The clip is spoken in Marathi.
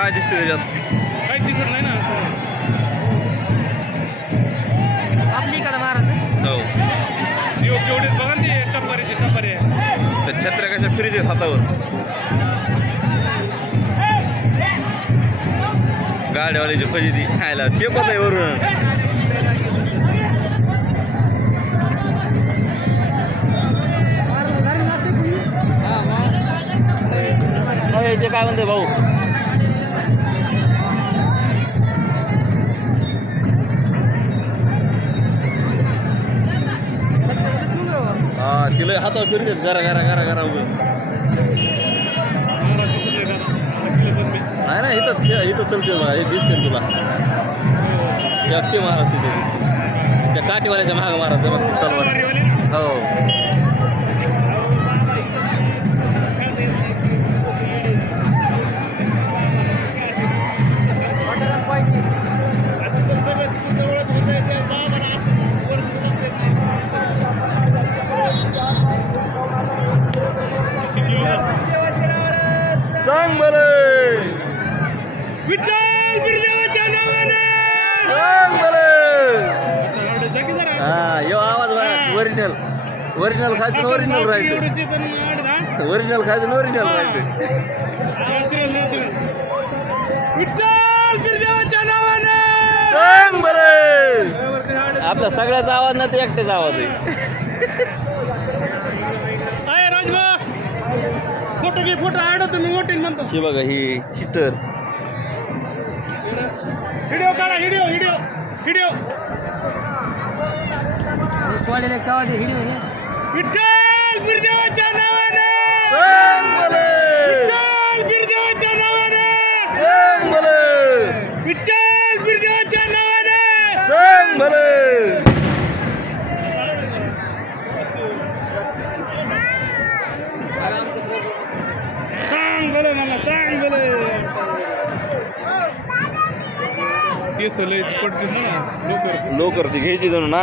काय दिसते त्याच्यात? काहीच दिसत नाही ना. आपली इकडे महाराज हो एवढे बघा ते टप्पारे तर छत्र्या कशा फिरीत आहेत हातावर. गाड्यावाल्याची फजिती खायला चेपत आहे वरून. ते काय म्हणते भाऊ? हा तिला हातावर फिरत घरा घरा घरा घरा उभं. नाही ना इथं इथं चलते मला हे दिसते तुला. ते महाराज तिथे त्या काठीवाल्याच्या महाग महाराज तलवार. हो सांग बरे विठ्ठल बिरदेवाच्या नावाने सांग बरे. जा की जरा. हा यो आवाज बघा. ओरिजिनल ओरिजिनल खायचं ओरिजिनल राहायचं. ओरिजिनल खायचं ओरिजिनल राहायचं. विठ्ठल बिरदेवाच्या नावाने सांग बरे. आपल्या सगळ्याचा आवाज नाही तर एकट्याचा आवाज आहे. आहे राजभा फोटो घे फोटो आडो तुम्ही वोटिंग म्हणतो. ही बघा ही चिटर. व्हिडिओ काढा व्हिडिओ व्हिडिओ व्हिडिओ. विठ्ठल बिरदेवाच्या नावाने सांग बरे. विठ्ठल बिरदेवाच्या नावाने सांग बरे. विठ्ठल बिरदेवाच्या नावाने सांग बरे. चांगलं मला चांगलं केस लयच पडतील ना लोकर लोकर ती घ्यायची जणू ना.